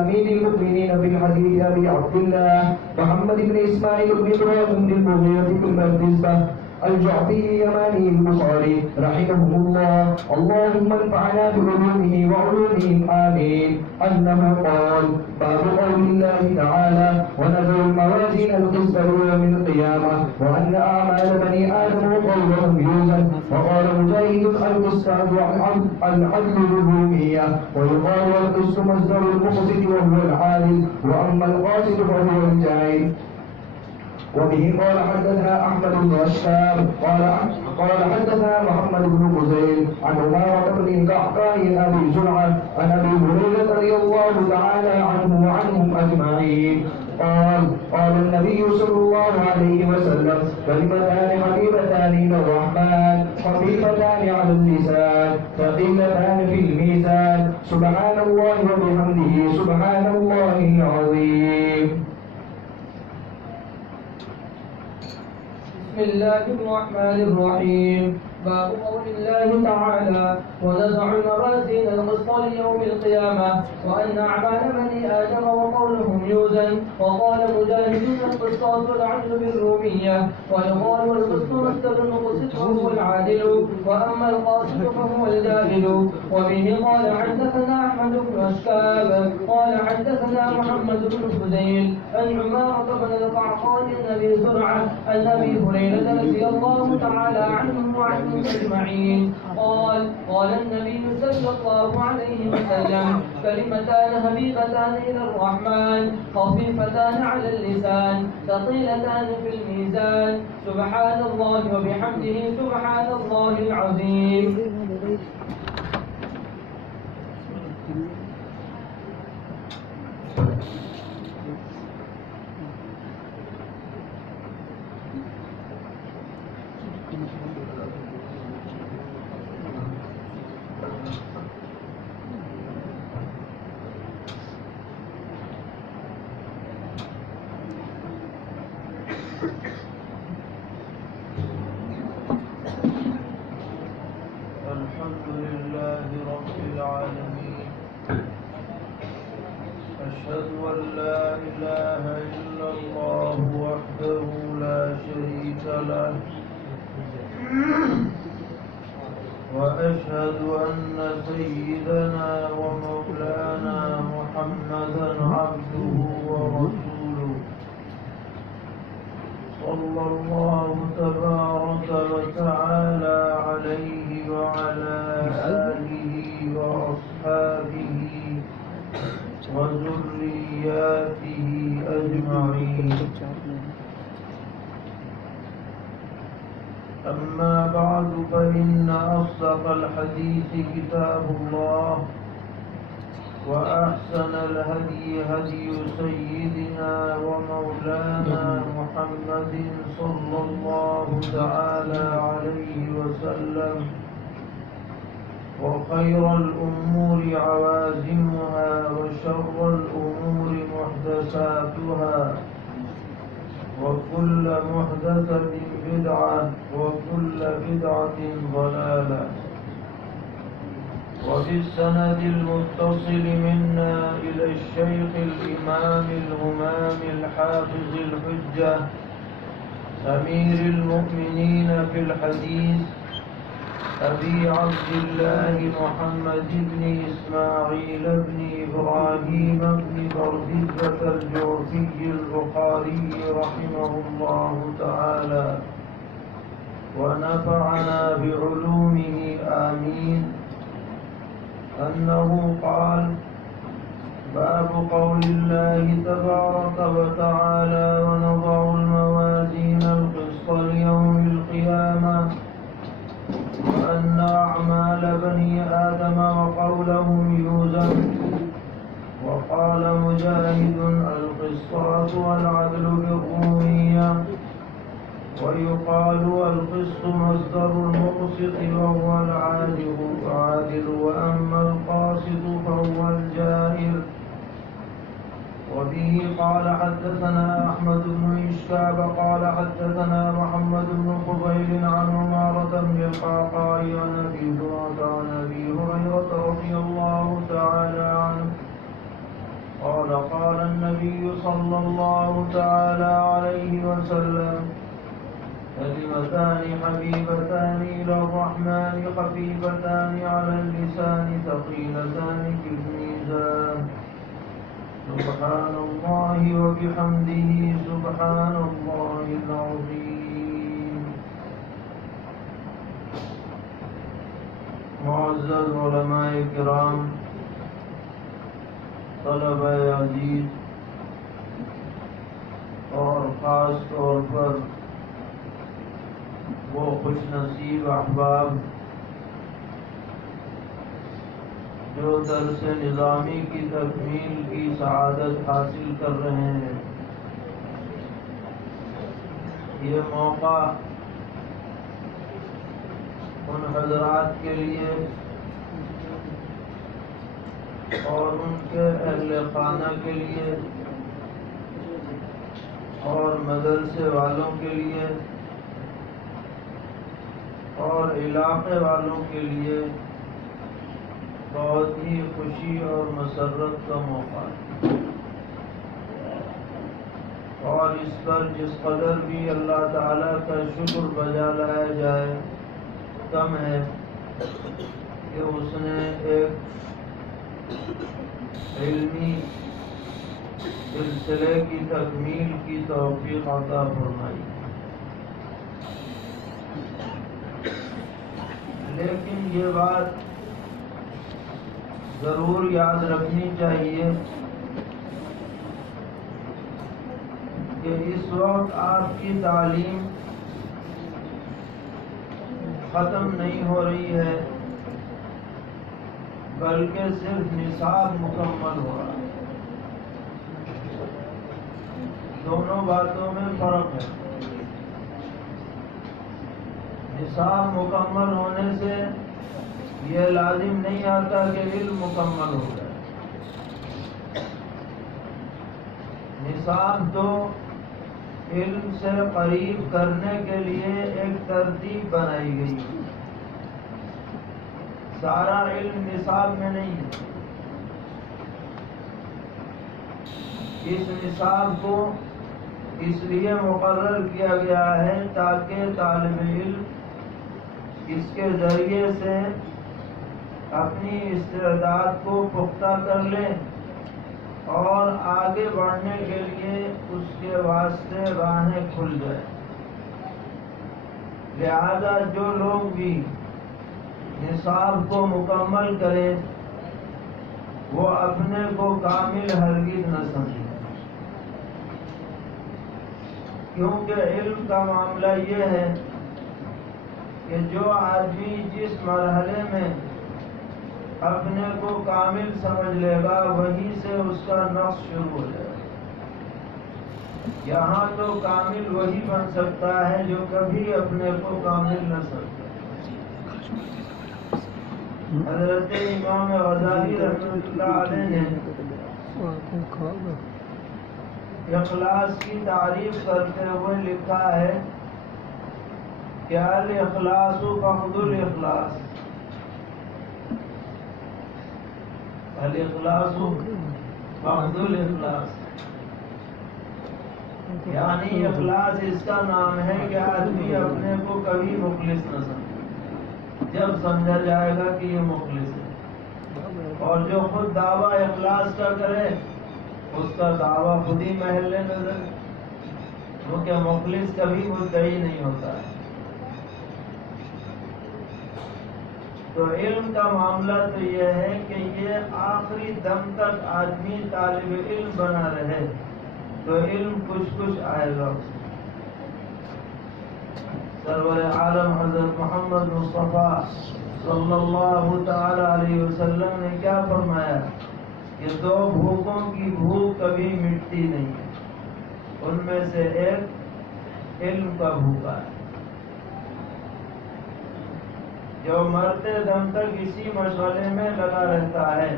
أمير المؤمنين في الحديث أبي عبد الله محمد بن إسماعيل بن إبراهيم بن المغيرة بن النسبة الجعفي اليماني البخاري رحمهم الله. اللهم انفعنا بعلومه وعلومهم آمين. أنه قال: باب قول الله تعالى: ونذر الموازين القسط ليوم القيامة وأن أعمال بني آدم وقولهم يوزن. وقال مجاهد: القسط العدل بالرومية، ويقال القسط مصدر المقسط وهو العادل، وأما القاسط فهو الجاهل. وبه قال حدثنا أحمد بن أشهاب قال حدثنا محمد بن قزيل عن عمارة بن القعقاع عن أبي زرعة عن أبي هريرة رضي الله تعالى عنه وعنهم أجمعين قال النبي صلى الله عليه وسلم: كلمتان حبيبتان إلى الرحمن خفيفتان على اللسان ثقيلتان في الميزان سبحان الله وبحمده سبحان الله العظيم. بسم الله الرحمن الرحيم. باب قول الله تعالى: ونزع الموازين القسط ليوم القيامة وأن أعمال بني آدم وقولهم يوزن. وقال مجاهد: القسطاس والعدل بالرومية، ويقال القسط مصدر المقسط وهو العادل، وأما القاسط فهو الجاهل. وبه قال حدثنا أحمد بن أشكاب قال حدثنا محمد بن فضيل عن عمارة بن القعقاع عن أبي زرعة عن أبي هريرة رضي الله تعالى عنه وعنهم أجمعين قال النبي صلى الله عليه وسلم: كلمتان حبيبتان إلى الرحمن خفيفتان على اللسان ثقيلتان في الميزان سبحان الله وبحمده سبحان الله العظيم. الحمد لله رب العالمين. أشهد أن لا إله إلا الله وحده لا شريك له، وأشهد أن سيدنا ومولانا محمدا عبده ورسوله، صلى الله تبارك وتعالى عليه وعلى آله وأصحابه وذرياته أجمعين. أما بعد فإن أصدق الحديث كتاب الله، وأحسن الهدي هدي سيدنا ومولانا محمد صلى الله تعالى عليه وسلم، وخير الأمور عوازمها وشر الأمور محدثاتها وكل محدثة بدعة وكل بدعة ضلالة. وفي السند المتصل منا إلى الشيخ الإمام الهمام الحافظ الحجة أمير المؤمنين في الحديث أبي عبد الله محمد بن إسماعيل بن إبراهيم بن بردزبة الجوفي البخاري رحمه الله تعالى ونفعنا بعلومه آمين أنه قال باب قول الله تبارك وتعالى ونضع الموازين القسط ليوم القيامة وأن أعمال بني آدم وقولهم يوزن وقال مجاهد القسطاس والعدل بالرومية ويقال القسط مصدر المقسط وهو العادل وأما القاسط فهو الجائر. وبه قال حدثنا أحمد بن إشكاب قال حدثنا محمد بن فضيل عن عمارة بن القعقاع عن أبي هريرة رضي الله تعالى عنه قال قال النبي صلى الله تعالى عليه وسلم كلمتان حبيبتان إلى الرحمن خفيفتان على اللسان ثقيلتان في الميزان سبحان الله وبحمده سبحان الله العظيم. معزز علماء کرام، طلبہ عزیز اور خاص طور پر وہ خوش نصیب احباب جو درس نظامی کی تکمیل کی سعادت حاصل کر رہے ہیں، یہ موقع ان حضرات کے لیے اور ان کے اہل خانہ کے لیے اور مدرسے والوں کے لیے اور علاقے والوں کے لیے بہت ہی خوشی اور مسرت کا موقع ہے، اور اس پر جس قدر بھی اللہ تعالیٰ کا شکر بجا لایا جائے کم ہے کہ اس نے ایک علمی سلسلے کی تکمیل کی توفیق عطا فرمائی. لیکن یہ بات ضرور یاد رکھنی چاہیے کہ اس وقت آپ کی تعلیم ختم نہیں ہو رہی ہے بلکہ صرف نصاب مکمل ہو رہا ہے. دونوں باتوں میں فرق ہے. نصاب مکمل ہونے سے یہ لازم نہیں آتا کہ علم مکمل ہو جائے. نصاب تو علم سے قریب کرنے کے لیے ایک ترتیب بنائی گئی. سارا علم نصاب میں نہیں ہے. اس نصاب کو اس لیے مقرر کیا گیا ہے تاکہ طالب علم اس کے ذریعے سے اپنی استعداد کو پختہ کر لیں اور آگے بڑھنے کے لیے اس کے واسطے راہیں کھل جائیں. لہذا جو لوگ بھی نصاب کو مکمل کریں وہ اپنے کو کامل ہرگز نہ سمجھیں، کیونکہ علم کا معاملہ یہ ہے کہ جو آدمی جس مرحلے میں اپنے کو کامل سمجھ لے گا وہیں سے اس کا نقص شروع ہو جائے گا. یہاں تو کامل وہی بن سکتا ہے جو کبھی اپنے کو کامل نہ سمجھے. حضرت امام غزالی رحمۃ اللہ علیہ نے اخلاص کی تعریف کرتے ہوئے لکھا ہے کہ الاخلاص فقد الاخلاص، الاخلاص فقد الاخلاص. یعنی اخلاص اس کا نام ہے کہ آدمی اپنے کو کبھی مخلص نہ سمجھے، جب سمجھا جائے گا کہ یہ مخلص ہے، اور جو خود دعویٰ اخلاص کا کرے اس کا دعویٰ خود ہی محل نظر، کیونکہ مخلص کبھی مدعی نہیں ہوتا ہے۔ تو علم کا معاملہ تو یہ ہے کہ یہ آخری دم تک آدمی طالب علم بنا رہے تو علم کچھ آئے گا۔ سرور عالم حضرت محمد مصطفیٰ صلی اللہ تعالی علیہ وسلم نے کیا فرمایا کہ دو بھوکوں کی بھوک کبھی مٹتی نہیں ہے، ان میں سے ایک علم کا بھوکا ہے، جو مرتے دم تک اسی مشغلے میں لگا رہتا ہے،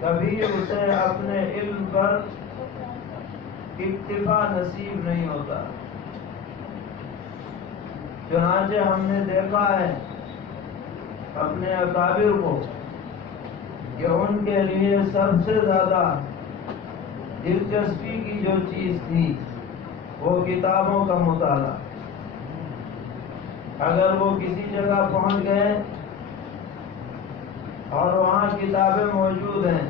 کبھی اسے اپنے علم پر اکتفا نصیب نہیں ہوتا۔ چنانچہ ہم نے دیکھا ہے اپنے اکابر کو کہ ان کے لیے سب سے زیادہ دلچسپی کی جو چیز تھی وہ کتابوں کا مطالعہ۔ اگر وہ کسی جگہ پہنچ گئے اور وہاں کتابیں موجود ہیں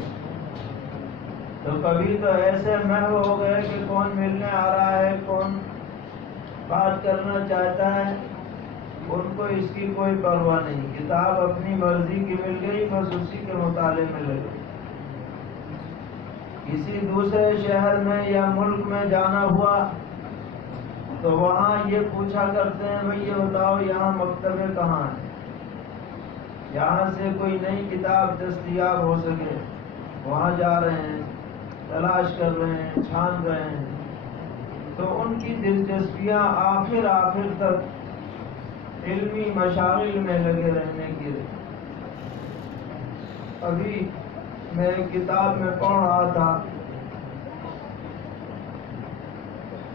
تو کبھی تو ایسے محو ہو گئے کہ کون ملنے آ رہا ہے، کون بات کرنا چاہتا ہے، ان کو اس کی کوئی پرواہ نہیں، کتاب اپنی مرضی کی مل گئی، بس اسی کے مطالعے میں لگے۔ کسی دوسرے شہر میں یا ملک میں جانا ہوا تو وہاں یہ پوچھا کرتے ہیں بھئی یہ بتاؤ یہاں مکتبے کہاں ہیں، یہاں سے کوئی نئی کتاب دستیاب ہو سکے، وہاں جا رہے ہیں، تلاش کر رہے ہیں، چھان رہے ہیں۔ تو ان کی دلچسپیاں آخر تک علمی مشاغل میں لگے رہنے کی رہی۔ ابھی میں ایک کتاب میں پڑھ رہا تھا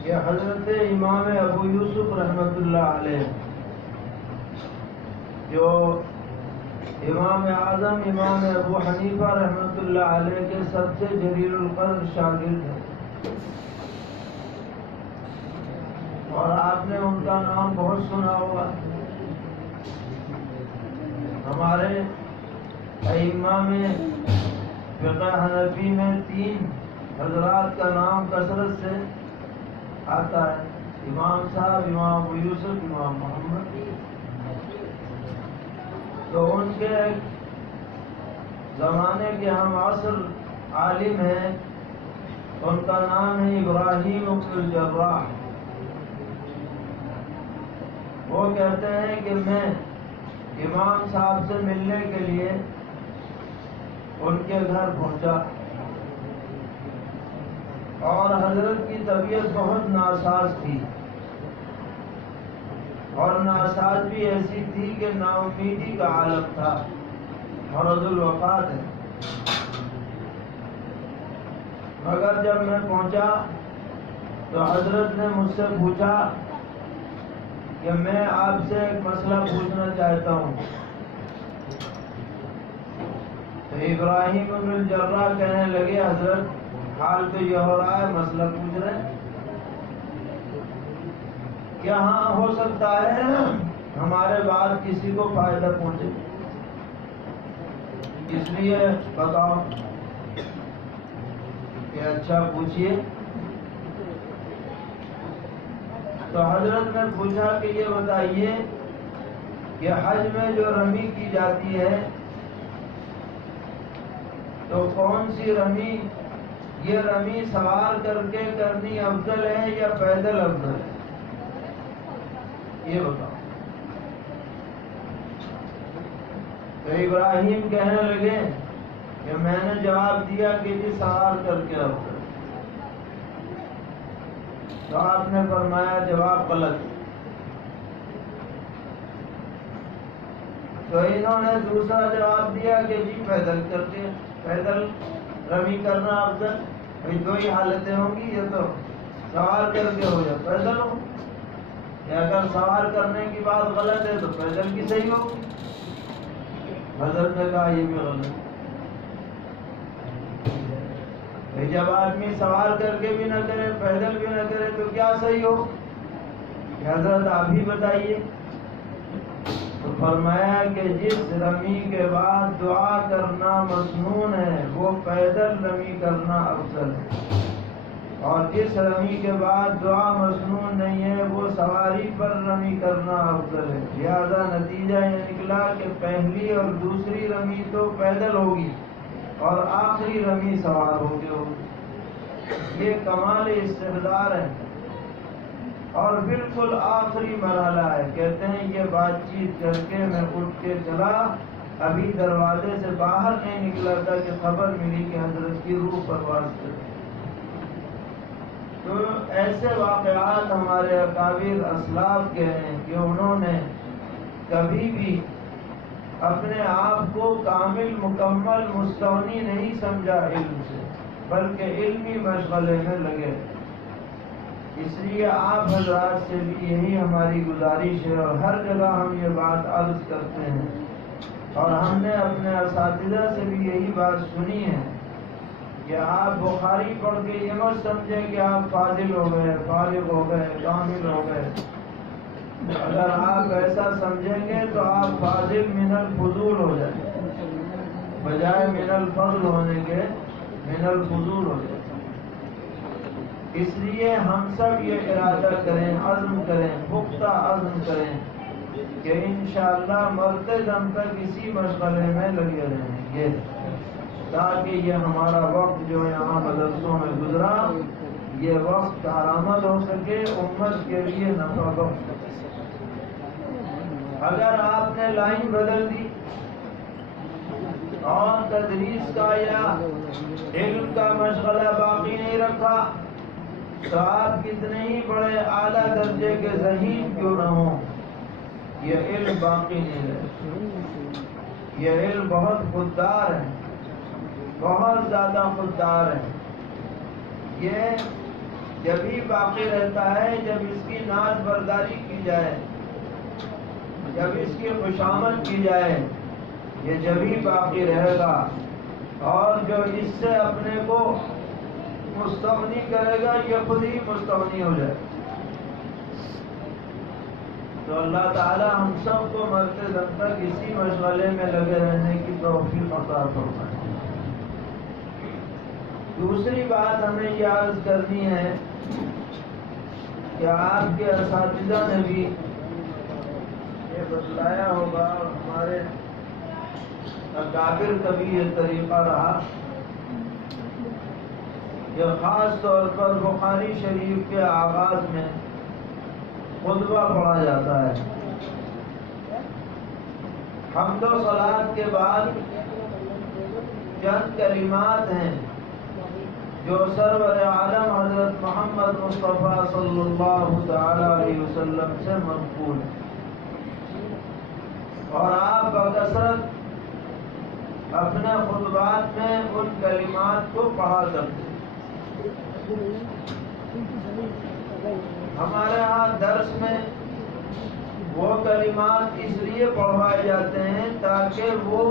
کہ حضرت امام ابو یوسف رحمۃ اللہ علیہ، جو امام اعظم امام ابو حنیفہ رحمۃ اللہ علیہ کے سب سے جلیل القدر شاگرد ہیں، اور آپ نے ان کا نام بہت سنا ہوگا۔ ہمارے ائمہ میں فقہ حنفی میں 3 حضرات کا نام کثرت سے آتا ہے، امام صاحب، امام ابو یوسف، امام محمد۔ تو ان کے زمانے کے ہم عصر عالم ہیں، ان کا نام ہے ابراہیم بن الجراح۔ وہ کہتے ہیں کہ میں امام صاحب سے ملنے کے لیے ان کے گھر پہنچا، اور حضرت کی طبیعت بہت ناساز تھی، اور ناساز بھی ایسی تھی کہ نا امیدی کا عالم تھا، مرض الوفات ہے۔ مگر جب میں پہنچا تو حضرت نے مجھ سے پوچھا کہ میں آپ سے ایک مسئلہ پوچھنا چاہتا ہوں۔ تو ابراہیم بن الجراح کہنے لگے حضرت حال تو یہ ہو رہا ہے، مسئلہ پوچھ رہے ہیں، کیا ہاں ہو سکتا ہے ہمارے بعد کسی کو فائدہ پہنچے، اس لیے بتاؤ کہ اچھا پوچھئے۔ تو حضرت نے پوچھا کہ یہ بتائیے کہ حج میں جو رمی کی جاتی ہے تو کون سی رمی، یہ رمی سوار کر کے کرنی افضل ہے یا پیدل افضل ہے، یہ بتاؤ۔ تو ابراہیم کہنے لگے کہ میں نے جواب دیا کہ جی سوار کر کے افضل۔ تو آپ نے فرمایا جواب غلط۔ تو انہوں نے دوسرا جواب دیا کہ جی پیدل کر کے، پیدل رمی کرنا افضل۔ بھائی دو ہی حالتیں ہوں گی، یہ تو سوار کر کے ہو یا پیدل ہو، یا اگر سوار کرنے کی بات غلط ہے تو پیدل کی صحیح ہوگی۔ حضرت نے کہا یہ بھی غلط۔ کہ جب آدمی سوار کر کے بھی نہ کرے پیدل بھی نہ کرے تو کیا صحیح ہو؟ کہ حضرت آپ ہی بتائیے۔ تو فرمایا کہ جس رمی کے بعد دعا کرنا مسنون ہے وہ پیدل رمی کرنا افضل ہے، اور جس رمی کے بعد دعا مسنون نہیں ہے وہ سواری پر رمی کرنا افضل ہے۔ لہذا نتیجہ یہ نکلا کہ پہلی اور دوسری رمی تو پیدل ہوگی اور آخری رمی سوار ہو کے ہوگی۔ یہ کمال استحضار ہے اور بالکل آخری مرحلہ ہے۔ کہتے ہیں یہ بات چیت کر کے میں اٹھ کے چلا، ابھی دروازے سے باہر نہیں نکلا تھا کہ خبر ملی کہ حضرت کی روح پرواز کر۔ تو ایسے واقعات ہمارے اکابر اسلاف کے ہیں کہ انہوں نے کبھی بھی اپنے آپ کو کامل مکمل مستغنی نہیں سمجھا علم سے، بلکہ علمی مشغلے میں لگے۔ اس لیے آپ حضرات سے بھی یہی ہماری گزارش ہے، اور ہر جگہ ہم یہ بات عرض کرتے ہیں، اور ہم نے اپنے اساتذہ سے بھی یہی بات سنی ہے کہ آپ بخاری پڑھ کے یہ مت سمجھیں کہ آپ فاضل ہو گئے، فارغ ہو گئے، کامل ہو گئے۔ اگر آپ ایسا سمجھیں گے تو آپ فاضل من الفضول ہو جائیں، بجائے من الفضل ہونے کے من الفضول ہو جائیں۔ اس لیے ہم سب یہ ارادہ کریں، عزم کریں، پختہ عزم کریں کہ انشاءاللہ مرتے دم تک اسی مشغلے میں لگے رہیں گے، تاکہ یہ ہمارا وقت جو یہاں مدرسوں میں گزرا یہ وقت کارآمد ہو سکے، امت کے لیے نفع بخش ہو سکے۔ اگر آپ نے لائن بدل دی اور تدریس کا یا علم کا مشغلہ باقی نہیں رکھا تو آپ کتنے ہی بڑے اعلیٰ درجے کے ذہین کیوں نہ ہوں، یہ علم باقی نہیں رہے۔ یہ علم بہت خوددار ہے، بہت زیادہ خوددار ہے۔ یہ جبھی باقی رہتا ہے جب اس کی ناز برداری کی جائے، جب اس کی خوشامد کی جائے، یہ جبھی باقی رہے گا۔ اور جو اس سے اپنے کو مستغنی کرے گا یہ خود ہی مستغنی ہو جائے۔ تو اللہ تعالی ہم سب کو مرتے دم تک اسی مشغلے میں لگے رہنے کی توفیق عطا فرمائے۔ دوسری بات ہمیں یہ عرض کرنی ہے کہ آپ کے اساتذہ نے بھی یہ بتلایا ہوگا، اور ہمارے اکابر کا بھی یہ طریقہ رہا کہ خاص طور پر بخاری شریف کے آغاز میں خطبہ پڑھا جاتا ہے۔ حمد و صلات کے بعد چند کلمات ہیں جو سرور عالم حضرت محمد مصطفیٰ صلی اللہ تعالی علیہ وسلم سے منقول ہیں، اور آپ بکثرت اپنے خطبات میں ان کلمات کو پڑھا کرتے ہیں۔ ہمارے ہاں درس میں وہ کلمات اس لیے پڑھوائے جاتے ہیں تاکہ وہ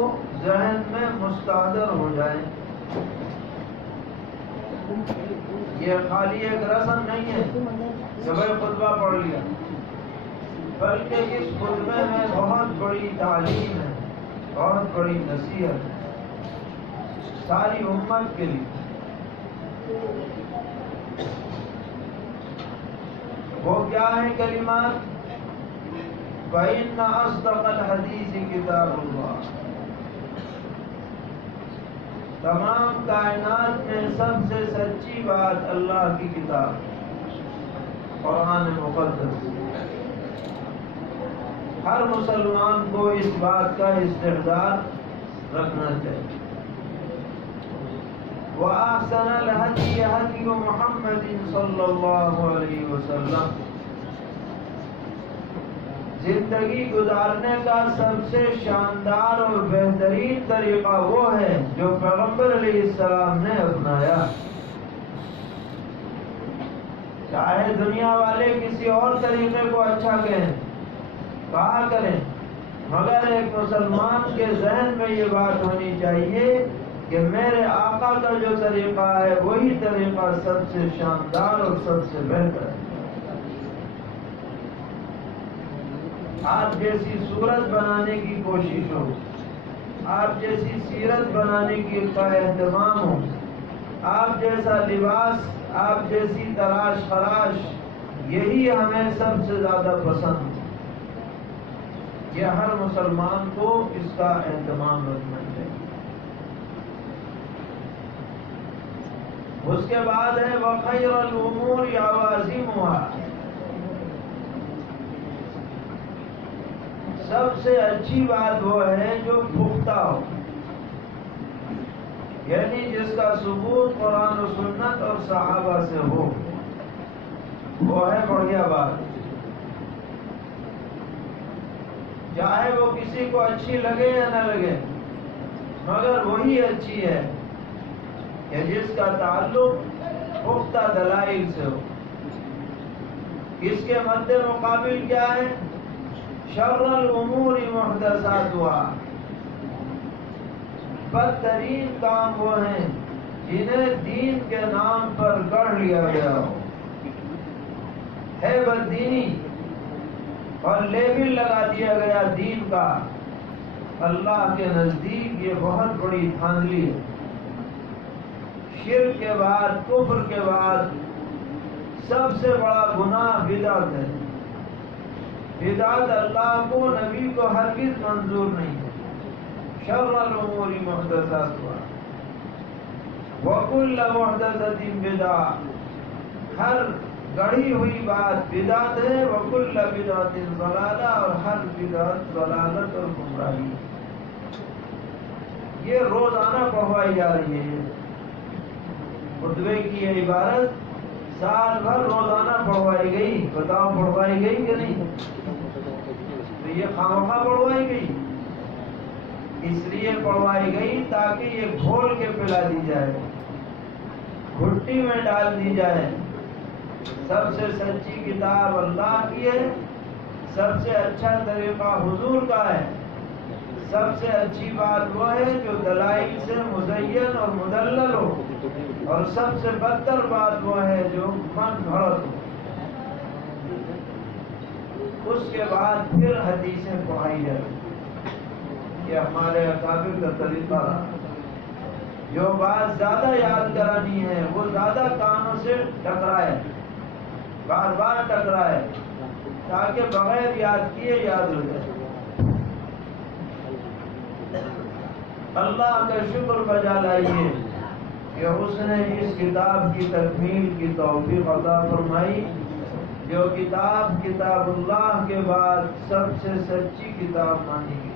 ذہن میں مستحضر ہو جائیں۔ یہ خالی ایک رسم نہیں ہے کہ بھائی خطبہ پڑھ لیا، بلکہ اس خطبے میں بہت بڑی تعلیم ہے، بہت بڑی نصیحت ہے ساری امت کے لیے۔ وہ کیا ہیں کلمات؟ فَإِنَّ أَصْدَقَ الْحَدِيثِ كِتَابُ اللَّهِ، تمام کائنات میں سب سے سچی بات اللہ کی کتاب قرآن مقدس۔ ہر مسلمان کو اس بات کا استحضار رکھنا چاہیے۔ وَأَحْسَنَ الْهَدْيِ هَدْيُ مُحَمَّدٍ صلی اللہ علیہ وسلم، زندگی گزارنے کا سب سے شاندار اور بہترین طریقہ وہ ہے جو پیغمبر علیہ السلام نے اپنایا۔ چاہے دنیا والے کسی اور طریقے کو اچھا کہیں، کہا کریں، مگر ایک مسلمان کے ذہن میں یہ بات ہونی چاہیے کہ میرے آقا کا جو طریقہ ہے وہی طریقہ سب سے شاندار اور سب سے بہتر ہے. آپ جیسی صورت بنانے کی کوشش ہو، آپ جیسی سیرت بنانے کی کا اہتمام ہو، آپ جیسا لباس، آپ جیسی تراش خراش، یہی ہمیں سب سے زیادہ پسند. یہ ہر مسلمان کو اس کا اہتمام رکھنا چاہیے. اس کے بعد ہے وَخَيْرَ الْأُمُورِ عَوَازِمُهَا. سب سے اچھی بات وہ ہے جو پختہ ہو، یعنی جس کا ثبوت قرآن و سنت اور صحابہ سے ہو، وہ ہے بڑھیا بات. چاہے وہ کسی کو اچھی لگے یا نہ لگے، مگر وہی اچھی ہے کہ جس کا تعلق پختہ دلائل سے ہو. اس کے مد مقابل کیا ہے؟ شر الامور محدثاتها. بدترین کام وہ ہیں جنہیں دین کے نام پر گڑھ لیا گیا ہو، ہے بددینی اور لیبل لگا دیا گیا دین کا. اللہ کے نزدیک یہ بہت بڑی دھاندلی ہے. شرک کے بعد، کفر کے بعد سب سے بڑا گناہ بدعت ہے. بدعت اللہ کو، نبی کو ہرگز منظور نہیں ہے. شر الامور محدثاتها وکل محدثۃ بدعہ. ہر گڑھی ہوئی بات بدعت ہے. وکل بدعۃ ضلالہ، اور ہر بدعت ضلالت اور گمراہی. یہ روزانہ پڑھوائی جا رہی ہے. خطبے کی یہ عبارت سال بھر روزانہ پڑھوائی گئی. بتاؤ پڑھوائی گئی کہ نہیں؟ تو یہ خامخواہ پڑھوائی گئی. اس لیے پڑھوائی گئی تاکہ یہ گھول کے پلا دی جائے، گھٹی میں ڈال دی جائے. سب سے سچی کتاب اللہ کی ہے، سب سے اچھا طریقہ حضور کا ہے. سب سے اچھی بات وہ ہے جو دلائل سے مزین اور مدلل ہو، اور سب سے بدتر بات وہ ہے جو من گھڑت ہو. اس کے بعد پھر حدیثیں پڑھائی جائیں. یہ ہمارے اکابر کا طریقہ رہا. جو بات زیادہ یاد کرانی ہے وہ زیادہ کانوں سے ٹکرائے، بار بار ٹکرائے، تاکہ بغیر یاد کیے یاد ہو جائے. اللہ کا شکر بجا لائیے کہ اس نے اس کتاب کی تکمیل کی توفیق عطا فرمائی، جو کتاب اللہ کے بعد سب سے سچی کتاب مانی گئی.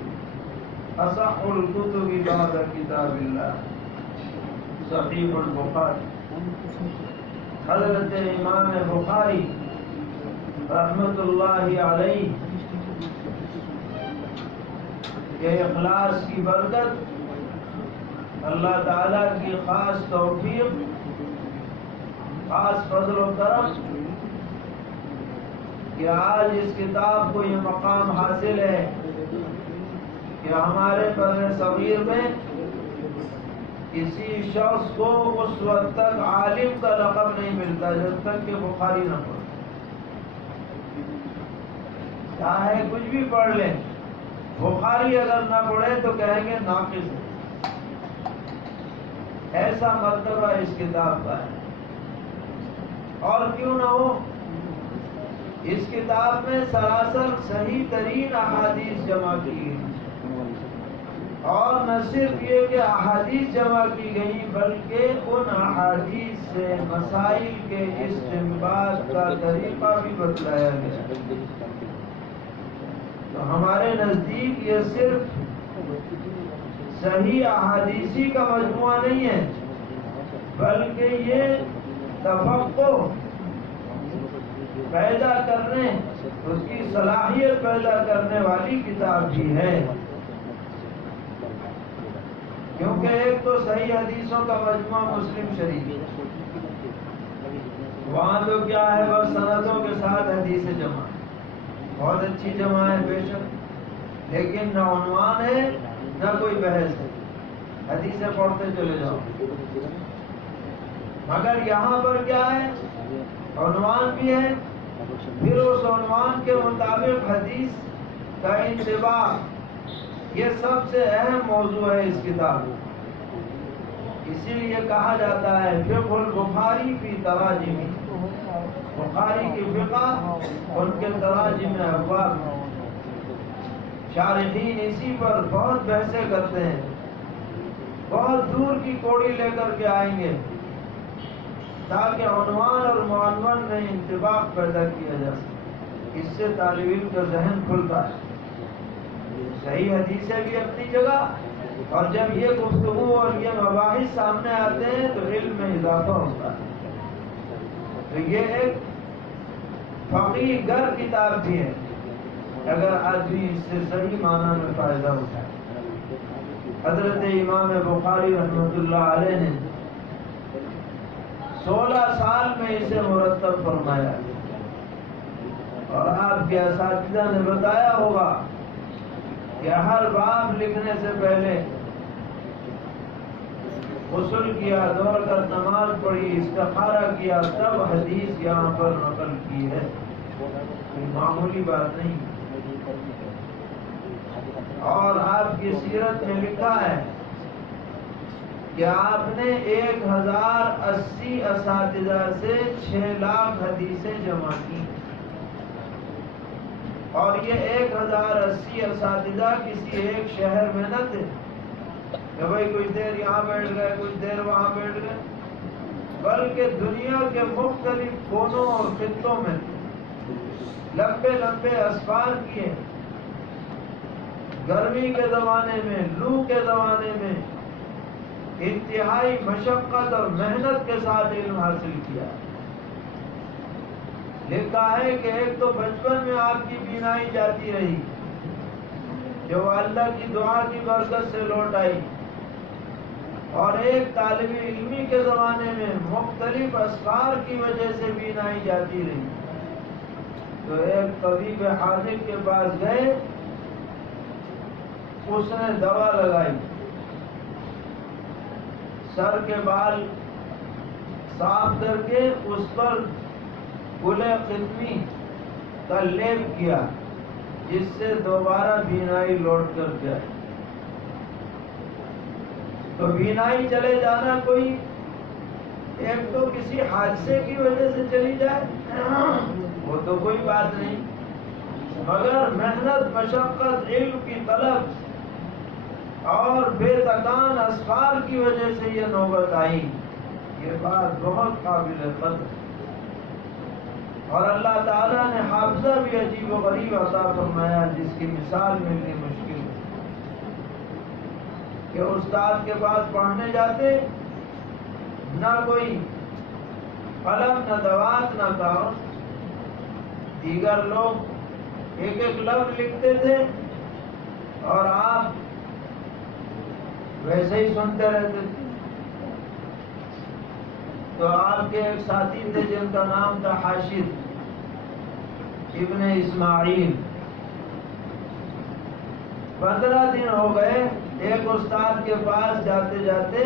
اصح الکتب بعد کتاب اللہ، صحیح البخاری. حضرت امام بخاری رحمت اللہ علیہ یہ اخلاص کی برکت، اللہ تعالیٰ کی خاص توفیق، خاص فضل و کرم کہ آج اس کتاب کو یہ مقام حاصل ہے کہ ہمارے برِ صغیر میں کسی شخص کو اس وقت تک عالم کا لقب نہیں ملتا جب تک کہ بخاری نہ پڑھے. چاہے کچھ بھی پڑھ لیں، بخاری اگر نہ پڑھے تو کہیں گے ناقص ہے. ایسا مرتبہ اس کتاب کا ہے. اور کیوں نہ ہو، اس کتاب میں سراسر صحیح ترین احادیث جمع کی گئی. اور نہ صرف یہ کہ احادیث جمع کی گئی بلکہ ان احادیث سے مسائل کے استنباط کا طریقہ بھی بتلایا گیا. تو ہمارے نزدیک یہ صرف صحیح احادیثی کا مجموعہ نہیں ہے، بلکہ یہ تفقہ پیدا کرنے، اس کی صلاحیت پیدا کرنے والی کتاب بھی ہے. کیونکہ ایک تو صحیح حدیثوں کا مجموعہ مسلم شریف، وہاں تو کیا ہے بس سندوں کے ساتھ حدیث جمع، بہت اچھی جمع ہے بے شک، لیکن نہ عنوان ہے نہ کوئی بحث ہے. حدیثیں پڑھتے چلے جاؤ. مگر یہاں پر کیا ہے؟ عنوان بھی ہے، پھر اس عنوان کے مطابق حدیث کا انطباق، یہ سب سے اہم موضوع ہے اس کتاب میں. اسی لیے کہا جاتا ہے فقہ البخاری فی تراجم، بخاری کی فقہ ان کے تراجم ابواب. شارحین اسی پر بہت بحثیں کرتے ہیں، بہت دور کی کوڑی لے کر کے آئیں گے تاکہ عنوان اور معنون میں انطباق پیدا کیا جا سکے. اس سے طالب علم کا ذہن کھلتا ہے. صحیح حدیثیں بھی اپنی جگہ، اور جب یہ گفتگو اور یہ مباحث سامنے آتے ہیں تو علم میں اضافہ ہوتا ہے. تو یہ ایک فقیہ گر کتاب بھی ہے اگر آدمی اس سے صحیح معنی میں فائدہ اٹھائے. حضرت امام بخاری رحمۃ اللہ علیہ نے 16 سال میں اسے مرتب فرمایا، اور آپ کے اساتذہ نے بتایا ہوگا کہ ہر باب لکھنے سے پہلے غسل کیا، دو رکعت نماز پڑھی، استخارہ کیا، تب حدیث یہاں پر نقل کی ہے. کوئی معمولی بات نہیں. اور آپ کی سیرت میں لکھا ہے کہ آپ نے 1080 اساتذہ سے 6 لاکھ حدیثیں جمع کی. اور یہ 1080 اساتذہ کسی ایک شہر میں نہ تھے کہ بھائی کچھ دیر یہاں بیٹھ گئے، کچھ دیر وہاں بیٹھ گئے، بلکہ دنیا کے مختلف کونوں اور خطوں میں لمبے لمبے اسفار کیے. گرمی کے زمانے میں، لو کے زمانے میں انتہائی مشقت اور محنت کے ساتھ علم حاصل کیا. لکھا ہے کہ ایک تو بچپن میں آپ کی بینائی جاتی رہی جو اللہ کی دعا کی برکت سے لوٹ آئی، اور ایک طالب علمی کے زمانے میں مختلف اسفار کی وجہ سے بینائی جاتی رہی. تو ایک طبیب حاذق کے پاس گئے، اس نے دوا لگائی، سر کے بال صاف کر کے اس پر گل قطمی کا لیپ کیا جس سے دوبارہ بینائی لوٹ کر جائے. تو بینائی چلے جانا کوئی ایک تو کسی حادثے کی وجہ سے چلی جائے وہ تو کوئی بات نہیں، مگر محنت، مشقت، علم کی طلب اور بے تکان اسفار کی وجہ سے یہ نوبت آئی، یہ بات بہت قابل قدر. اور اللہ تعالیٰ نے حافظہ بھی عجیب و غریب عطا فرمایا جس کی مثال ملنی مشکل ہے. کہ استاد کے پاس پڑھنے جاتے، نہ کوئی قلم، نہ دوات، نہ کاغذ، دیگر لوگ ایک ایک لفظ لکھتے تھے اور آپ ویسے ہی سنتے رہتے تھے. تو آپ کے ایک ساتھی تھے جن کا نام تھا حاشد ابن اسماعیل. 15 دن ہو گئے ایک استاد کے پاس جاتے جاتے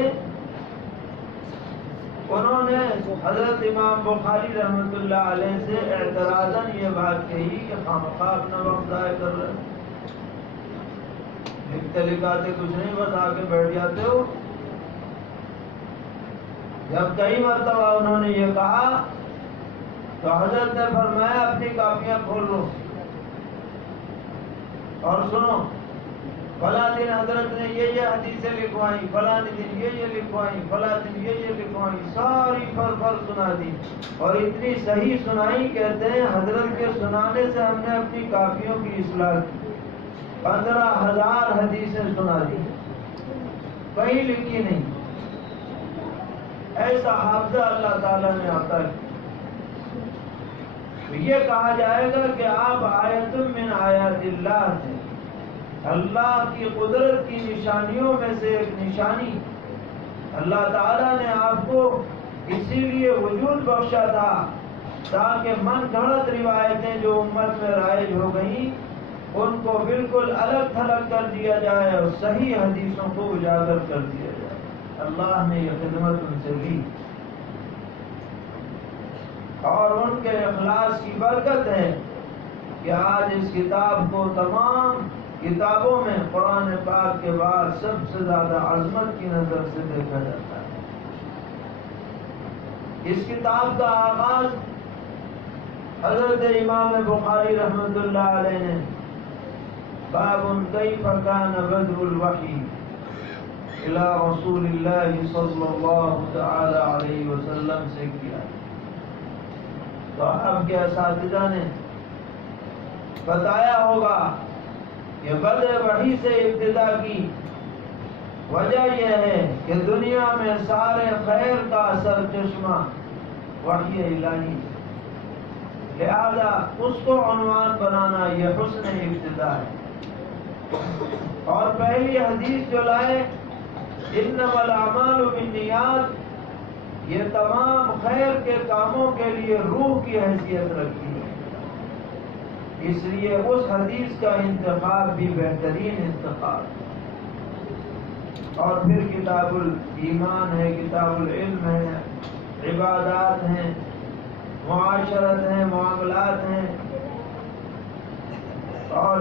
انہوں نے حضرت امام بخاری رحمۃ اللہ علیہ سے اعتراضاً یہ بات کہی کہ خامخواہ اپنا وقت ضائع کر رہے، لکھتے لکھاتے کچھ نہیں، بس آ کے بیٹھ جاتے ہو. جب کئی مرتبہ انہوں نے یہ کہا تو حضرت نے فرمایا اپنی کاپیاں کھول لو اور سنو، فلاں دن حضرت نے یہ حدیثیں لکھوائیں، فلاں دن یہ لکھوائیں، فلاں دن یہ لکھوائیں، ساری فر سنا دی. اور اتنی صحیح سنائی، کہتے ہیں حضرت کے سنانے سے ہم نے اپنی کاپیوں کی اصلاح کی. 15,000 حدیثیں سنا دی، کہیں لکھی نہیں. ایسا حافظہ اللہ تعالیٰ نے عطا کیا. یہ کہا جائے گا کہ آپ آیت من آیات اللہ تھے، اللہ کی قدرت کی نشانیوں میں سے ایک نشانی. اللہ تعالیٰ نے آپ کو اسی لیے وجود بخشا تھا تاکہ من گھڑت روایتیں جو امت میں رائج ہو گئیں ان کو بالکل الگ تھلگ کر دیا جائے اور صحیح حدیثوں کو اجاگر کر دیا جائے۔ اللہ نے یہ خدمت ان سے لی، اور ان کے اخلاص کی برکت ہے کہ آج اس کتاب کو تمام کتابوں میں قرآن پاک کے بعد سب سے زیادہ عظمت کی نظر سے دیکھا جاتا ہے۔ اس کتاب کا آغاز حضرت امام بخاری رحمۃ اللہ علیہ نے باب کیف کان بدء الوحی الی رسول اللہ صلی اللہ تعالی علیہ وسلم سے کیا۔ تو آپ کے اساتذہ نے بتایا ہوگا کہ بدء وحی سے ابتدا کی وجہ یہ ہے کہ دنیا میں سارے خیر کا سرچشمہ وحی الہی، لہذا اس کو عنوان بنانا یہ حسن ابتدا ہے۔ اور پہلی حدیث جو لائے انما الاعمال بالنیات، یہ تمام خیر کے کاموں کے لیے روح کی حیثیت رکھتی ہے، اس لیے اس حدیث کا انتخاب بھی بہترین انتخاب ہے۔ اور پھر کتاب الایمان ہے، کتاب العلم ہے، عبادات ہیں، معاشرت ہیں، معاملات ہیں، اور